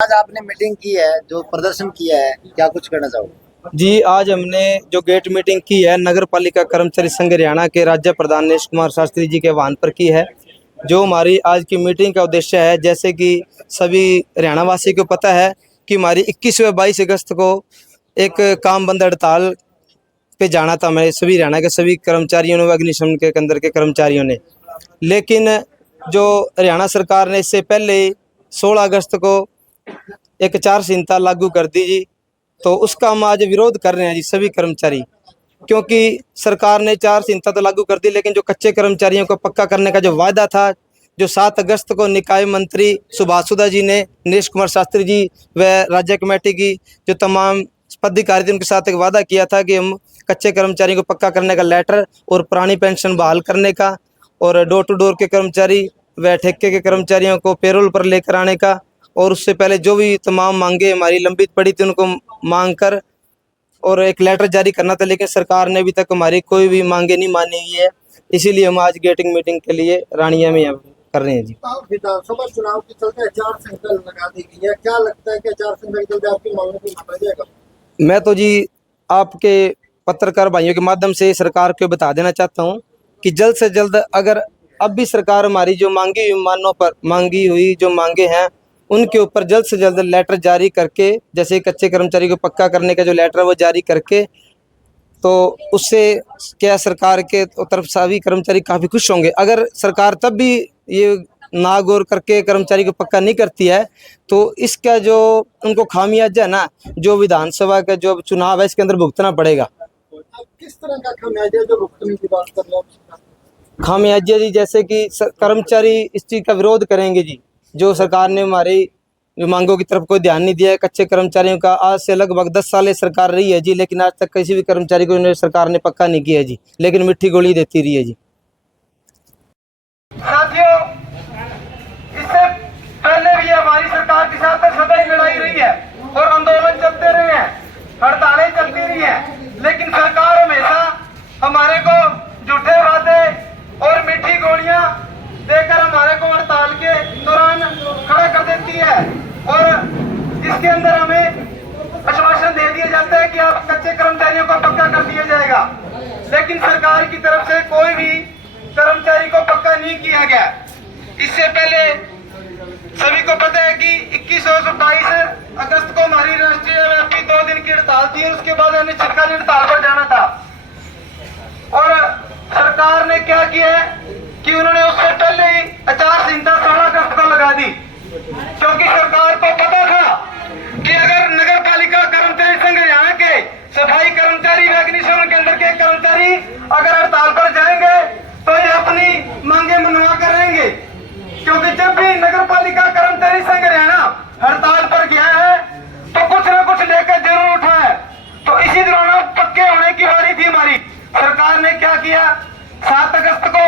आज आपने मीटिंग की है, जो प्रदर्शन किया है, क्या कुछ कहना चाहोगे? जी, आज हमने जो गेट मीटिंग की है नगर पालिका कर्मचारी संघ हरियाणा के राज्य प्रधान नीश कुमार शास्त्री जी के आह्वान पर की है। जो हमारी आज की मीटिंग का उद्देश्य है, जैसे कि सभी हरियाणा वासी को पता है कि हमारी 21 व 22 अगस्त को एक काम बंद हड़ताल पे जाना था हमारे सभी हरियाणा के सभी कर्मचारियों ने व अग्निशमन के अंदर के कर्मचारियों ने। लेकिन जो हरियाणा सरकार ने इससे पहले 16 अगस्त को एक आचार संहिता लागू कर दी जी, तो उसका हम आज विरोध कर रहे हैं जी सभी कर्मचारी। क्योंकि सरकार ने आचार संहिता तो लागू कर दी, लेकिन जो कच्चे कर्मचारियों को पक्का करने का जो वायदा था, जो 7 अगस्त को निकाय मंत्री सुभाष सुधा जी ने नीश कुमार शास्त्री जी व राज्य कमेटी की जो तमाम पदाधिकारी थे उनके साथ एक वादा किया था कि हम कच्चे कर्मचारियों को पक्का करने का लेटर और पुरानी पेंशन बहाल करने का और डोर टू डोर के कर्मचारी व ठेके के कर्मचारियों को पेरोल पर लेकर आने का, और उससे पहले जो भी तमाम मांगे हमारी लंबित पड़ी थी उनको मांग कर और एक लेटर जारी करना था। लेकिन सरकार ने अभी तक हमारी कोई भी मांगे नहीं मानी हुई है, इसीलिए हम आज गेटिंग मीटिंग के लिए रानिया में कर रहे हैं जी। विधानसभा चुनाव के चलते आचार संहिता लगा दी गई है, क्या लगता है कि आचार संहिता के चलते आपकी मांगों को माना जाएगा? मैं तो जी आपके पत्रकार भाइयों के माध्यम से सरकार को बता देना चाहता हूँ कि जल्द से जल्द अगर अब भी सरकार हमारी जो मांगी हुई जो मांगे हैं उनके ऊपर जल्द से जल्द लेटर जारी करके, जैसे कच्चे कर्मचारी को पक्का करने का जो लेटर है वो जारी करके, तो उससे क्या सरकार के तरफ सभी कर्मचारी काफ़ी खुश होंगे। अगर सरकार तब भी ये ना गौर करके कर्मचारी को पक्का नहीं करती है तो इसका जो उनको खामियाजा है ना, जो विधानसभा का जो चुनाव है इसके अंदर भुगतना पड़ेगा। आप किस तरह का खामियाजा जो भुगतने की बात कर रहे हो? खामियाजा जी, जैसे कि कर्मचारी इस चीज़ का विरोध करेंगे जी, जो सरकार ने हमारी जो मांगों की तरफ कोई ध्यान नहीं दिया है। कच्चे कर्मचारियों का आज से लगभग 10 साल सरकार रही है जी, लेकिन आज तक किसी भी कर्मचारी को सरकार ने पक्का नहीं किया है जी, लेकिन मिट्टी गोली देती रही है जी। साथियों, इससे पहले भी हमारी सरकार के साथ सदा ही लड़ाई रही है और आंदोलन चलते रहे हैं, हड़तालें चलती रही हैं, लेकिन सरकार हमेशा हमारे को झूठे वादे और मीठी गोलियां देकर हमारे को हड़ताल के दौरान खड़ा कर देती है और इसके अंदर हमें आश्वासन दे दिया जाता है कि आप कच्चे कर्मचारियों को पक्का कर दिया जाएगा, लेकिन सरकार की तरफ से कोई भी कर्मचारी को पक्का नहीं किया गया। इससे पहले सभी को पता है कि 21 और 22 अगस्त को हमारी राष्ट्रीय व्यापी 2 दिन की हड़ताल थी और उसके बाद हमें सरकारी हड़ताल पर जाना था। और सरकार ने क्या किया है कि उन्होंने उससे पहले ही आचार संहिता 16 अगस्त को लगा दी, क्योंकि सरकार को पता था कि अगर नगर पालिका कर्मचारी संघ हरियाणा के सफाई कर्मचारी व अग्निशमन केंद्र के कर्मचारी अगर हड़ताल पर जाएंगे तो ये अपनी मांगे मनवा कर रहेंगे, क्योंकि जब भी नगर पालिका कर्मचारी संघ हरियाणा हड़ताल पर गया है तो कुछ न कुछ लेकर जरूर उठा है। तो इसी दौरान पक्के होने की बारी थी हमारी। सरकार ने क्या किया, 7 अगस्त को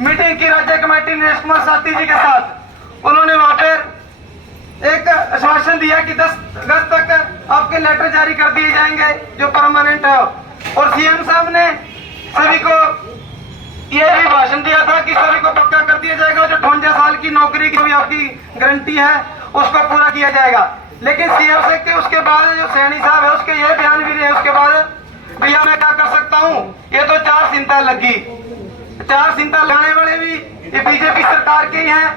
मीटिंग की राज्य कमेटी नीश कुमार शास्त्री जी के साथ, उन्होंने वहां पर एक आश्वासन दिया कि 10 अगस्त तक आपके लेटर जारी कर दिए जाएंगे जो परमानेंट है, और सीएम साहब ने सभी को यह भी भाषण दिया था कि सभी को पक्का कर दिया जाएगा, जो 58 साल की नौकरी की भी आपकी गारंटी है उसको पूरा किया जाएगा। लेकिन सीएम से के उसके बाद जो सैनी साहब है उसके ये बयान भी रहे उसके बाद, भैया मैं क्या कर सकता हूँ, ये तो आचार संहिता लगी। आचार संहिता लगाने वाले भी ये बीजेपी सरकार के ही हैं,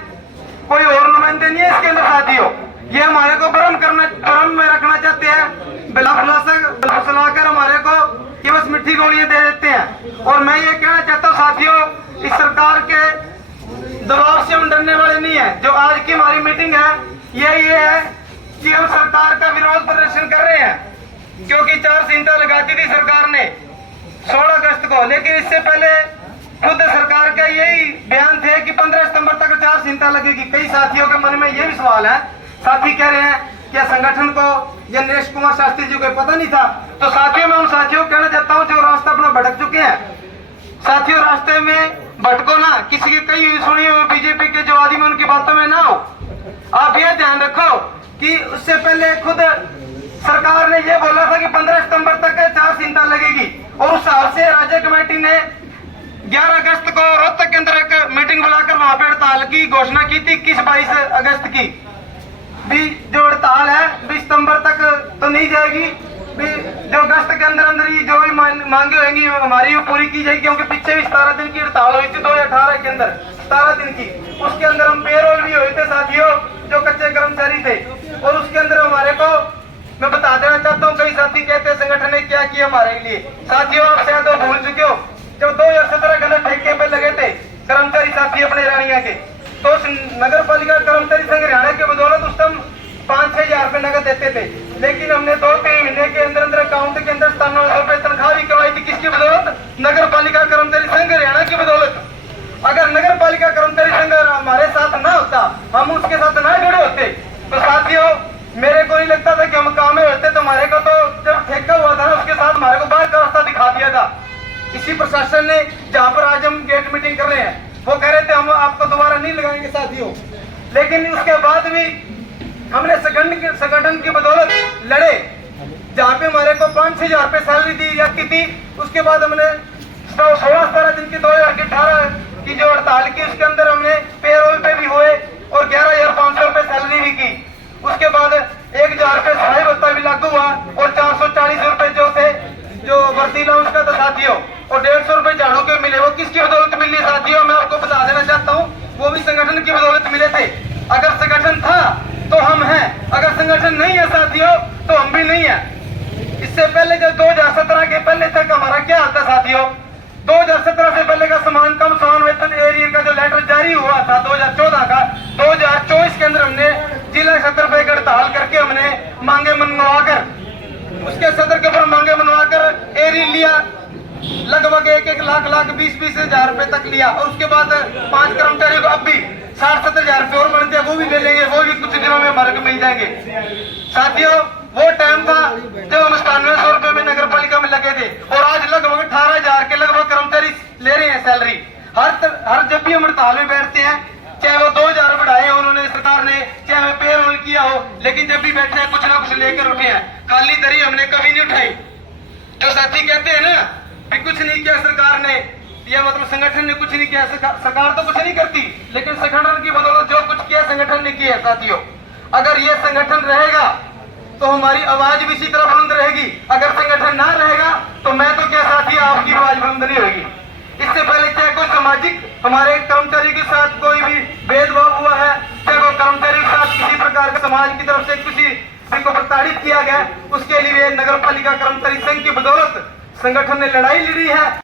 कोई और नुमाइंदे नहीं है इसके अंदर। साथियों, ये हमारे को भ्रम में रखना चाहते हैं, बिला फुसलाकर हमारे को ये बस मिट्टी गोलियां दे देते हैं। और मैं ये कहना चाहता हूँ साथियों, इस सरकार के दबाव से हम डरने वाले नहीं है। जो आज की हमारी मीटिंग है ये है कि हम सरकार का विरोध प्रदर्शन कर रहे हैं, क्योंकि आचार संहिता लगाती थी सरकार ने 16 अगस्त को, लेकिन इससे पहले खुद सरकार का यही बयान थे कि 15 सितंबर तक आचार संहिता लगेगी। कई साथियों के मन में ये भी सवाल है, साथी कह रहे हैं क्या संगठन को या नीश कुमार शास्त्री जी को पता नहीं था? तो साथियों, मैं उन साथियों को कहना चाहता हूँ जो रास्ता अपना भटक चुके हैं, साथियों रास्ते में भटको ना, किसी की कई सुनी हुई बीजेपी के जो आदमी उनकी बातों में ना हो। आप ये ध्यान रखो कि उससे पहले खुद सरकार ने ये बोला था कि 15 सितंबर तक आचार संहिता लगेगी, और उस हिसाब से राज्य कमेटी ने 11 अगस्त को रोहतक के अंदर एक मीटिंग बुलाकर वहां पर हड़ताल की घोषणा की थी 21-22 अगस्त की। नहीं जाएगी। भी जो अगस्त के अंदर अंदर ही जो भी मांगे होंगी हमारी वो पूरी की जाएगी, क्योंकि पीछे भी 17 दिन की हड़ताल हुई थी 2018 के अंदर 17 दिन की। उसके अंदर हम पेरोल भी हुए थे साथियों, जो कच्चे कर्मचारी थे, और उसके अंदर हमारे को मैं बता देना चाहता हूँ, कई साथी कहते हैं संगठन ने क्या किया हमारे लिए। साथियों आप शायद वो भूल चुके हो, जब 2017 के अंदर ठेके पे लगे थे कर्मचारी साथी अपने रानिया के, तो उस नगर पालिका कर्मचारी संघ हरियाणा के बदौलत उस टाइम 5-6 हजार रुपए नगद देते थे, लेकिन हमने 2-3 महीने के अंदर अंदर अकाउंट के अंदर 9700 रुपए तनख्वाह भी करवाई थी। किसकी बदौलत? नगर पालिका कर्मचारी संघ हरियाणा की बदौलत। अगर नगर पालिका कर्मचारी संघ हमारे साथ ना होता, हम उसके साथ ना जुड़े होते, तो साथियों मेरे को नहीं लगता था कि हम काम में होते। तो हमारे को तो जब ठेका हुआ था ना, उसके साथ हमारे को बाहर का रास्ता दिखा दिया था इसी प्रशासन ने, जहाँ पर आज हम गेट मीटिंग कर रहे हैं। वो कह रहे थे हम आपको दोबारा नहीं लगाएंगे साथियों, लेकिन उसके बाद भी हमने संगठन की बदौलत लड़े, जहाँ पे हमारे को 5-6 हजार रुपए सैलरी दी जाती थी। उसके बाद हमने 16-17 दिन की 2018 की जो हड़ताल की, उसके अंदर हमने पेरोल पे भी हुए और 11,500 रुपए सैलरी भी की। उसके बाद 1,000 रुपए सहाय भत्ता भी लागू हुआ और 440 रुपए जो थे जो वर्दी लाउंज का था साथियों, और 150 रुपए झाड़ू के मिले। वो किसकी बदौलत मिली साथियों, मैं आपको बता देना चाहता हूँ, वो भी संगठन की बदौलत मिले थे। अगर संगठन था तो हम हैं, अगर संगठन नहीं है साथियों तो हम भी नहीं है। इससे पहले जब 2017 के पहले तक हमारा क्या हाल था साथियों, 2017 से पहले का समान वेतन एरियर का जो लेटर जारी हुआ था 2014 का, 2024 के अंदर हमने जिला सत्र पे हड़ताल करके हमने मांगे मनवा कर, उसके सदर के ऊपर मांगे मनवा कर एरी लिया, लगभग 1 लाख 20 हजार रुपए तक लिया। और उसके बाद 5 कर्मचारियों को अब भी 60-70 हजार रुपए और बनते हैं, वो भी ले लेंगे, वो भी कुछ दिनों में हमारे को मिल जाएंगे। साथियों वो टाइम था जब हम 9700 रुपए में नगर पालिका में लगे थे, और आज लगभग 18 हजार के लगभग कर्मचारी ले रहे हैं सैलरी। हर जब भी हम हड़ताल में बैठते हैं, चाहे वो 2000 बढ़ाए उन्होंने सरकार ने, चाहे पेरोल किया हो, लेकिन जब भी बैठे हैं कुछ ना कुछ लेकर उठे हैं। खाली दरी हमने कभी नहीं उठाई। जो साथी कहते हैं ना कि कुछ नहीं किया सरकार ने, या मतलब संगठन ने कुछ नहीं किया, सरकार तो कुछ नहीं करती, लेकिन संगठन की बदौलत जो कुछ किया संगठन ने किया साथियों। अगर ये संगठन रहेगा तो हमारी आवाज भी इसी तरह बुलंद रहेगी, अगर संगठन ना रहेगा तो मैं तो क्या साथी आपकी आवाज बुलंद नहीं होगी। इससे पहले चाहे कोई सामाजिक हमारे कर्मचारी के साथ कोई भी भेदभाव हुआ है, चाहे वो कर्मचारी के साथ किसी प्रकार का समाज की तरफ से किसी को प्रताड़ित किया गया, उसके लिए नगर पालिका कर्मचारी संघ की बदौलत संगठन ने लड़ाई लड़ी है